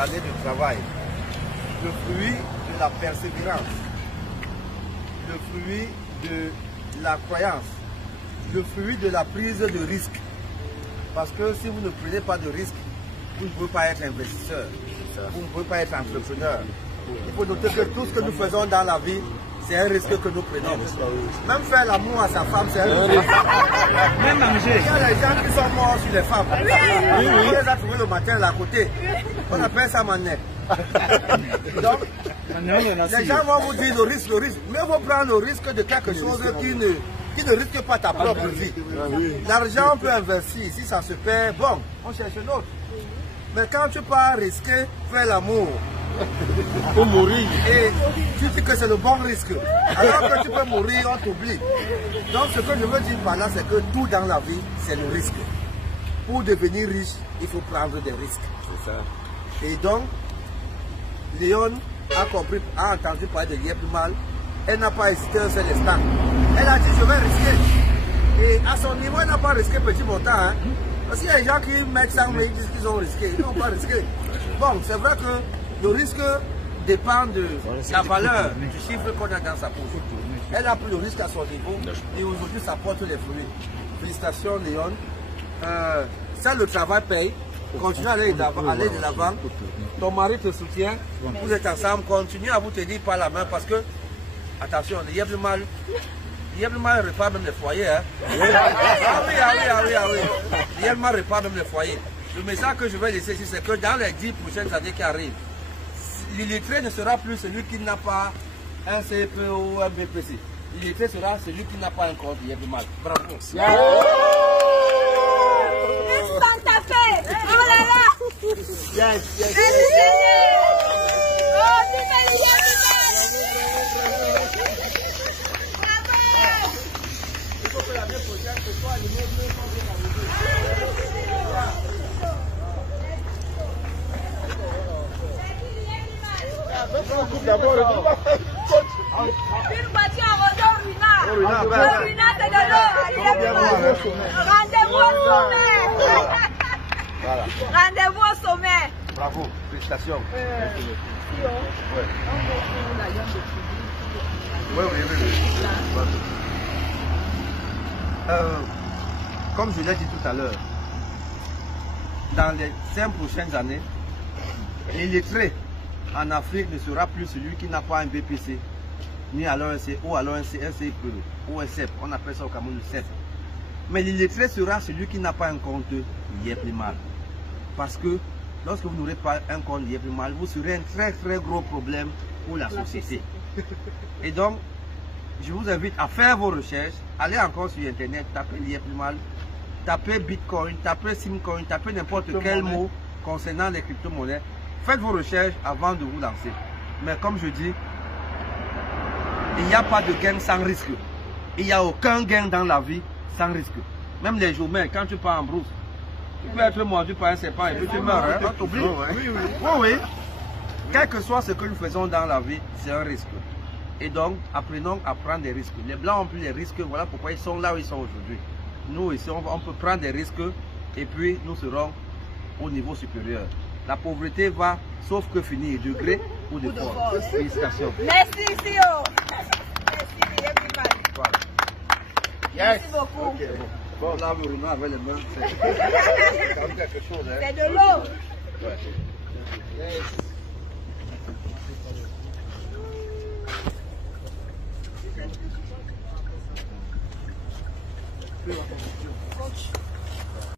années de travail, le fruit de la persévérance, le fruit de la croyance, le fruit de la prise de risque. Parce que si vous ne prenez pas de risque, vous ne pouvez pas être investisseur, vous ne pouvez pas être entrepreneur. Il faut noter que tout ce que nous faisons dans la vie, c'est un risque que nous prenons. Même faire l'amour à sa femme, c'est un risque. Même manger. Il y a des gens qui sont morts sur les femmes. On les a trouvés le matin là à côté. On appelle ça manette. Donc, les gens vont vous dire le risque. Mais il faut prendre le risque de quelque chose qui ne risque pas ta propre vie. L'argent, on peut investir. Si ça se perd, bon, on cherche l'autre. Mais quand tu pars risquer, faire l'amour, pour mourir, et tu dis que c'est le bon risque, alors que tu peux mourir, on t'oublie. Donc ce que je veux dire par là, c'est que tout dans la vie, c'est le risque. Pour devenir riche, il faut prendre des risques. C'est ça. Et donc, Léon a compris, a entendu parler de Yéplimal. Elle n'a pas hésité un seul instant. Elle a dit, je vais risquer. Et à son niveau, elle n'a pas risqué petit montant. Hein? Parce qu'il y a des gens qui mettent ça, mais ils disent qu'ils ont risqué. Ils n'ont pas risqué. Bon, c'est vrai que le risque dépend de la valeur du chiffre qu'on a dans sa poche. Elle a pris le risque à son niveau et aujourd'hui ça porte les fruits. Félicitations Léon. Ça, le travail paye. Continue à aller de l'avant. Ton mari te soutient. Vous êtes ensemble. Continuez à vous tenir par la main parce que, attention, il y a plus mal. Il y a plus mal répare même les foyers. Hein. Ah oui. Il y a plus mal répare même les foyers. Le message que je vais laisser ici, c'est que dans les 10 prochaines années qui arrivent, l'illettré ne sera plus celui qui n'a pas un CEP ou un BPC. L'illettré sera celui qui n'a pas un compte. Il y a plus mal. Bravo. Oh là là! Yes. Oh, tu fais il faut que l'année prochaine, ce soit les mêmes sont bien une voiture en rosé au Runa, c'est de l'eau. Rendez-vous au sommet. Voilà. Rendez-vous au sommet. Bravo, félicitations. Oui. Comme je l'ai dit tout à l'heure, dans les 5 prochaines années, l'illettré en Afrique ne sera plus celui qui n'a pas un BPC, ni alors un C, ou alors un CIPE, ou un CEP. On appelle ça au Cameroun le CEP. Mais l'illettré sera celui qui n'a pas un compte Yéplimal. Parce que lorsque vous n'aurez pas un compte Yéplimal, vous serez un très gros problème pour la société. Et donc, je vous invite à faire vos recherches, allez encore sur Internet, tapez Yéplimal, tapez Bitcoin, tapez Simcoin, tapez n'importe quel mot concernant les crypto-monnaies. Faites vos recherches avant de vous lancer. Mais comme je dis, il n'y a pas de gain sans risque. Il n'y a aucun gain dans la vie sans risque. Même les jumelles, quand tu pars en brousse, tu peux être mordu par un serpent et puis tu meurs. Hein? On t'oublie. Oui. Quel que soit ce que nous faisons dans la vie, c'est un risque. Et donc, apprenons à prendre des risques. Les Blancs ont pris les risques, voilà pourquoi ils sont là où ils sont aujourd'hui. Nous, ici, on peut prendre des risques et puis nous serons au niveau supérieur. La pauvreté va, sauf que finir, de gré ou de force. Félicitations. Merci, Sio. Merci, Yéplimal. Voilà. Merci beaucoup. Okay, bon, là, vous revenez avec les mains. C'est quand même quelque chose. Hein? C'est de l'eau. Ouais. Yes.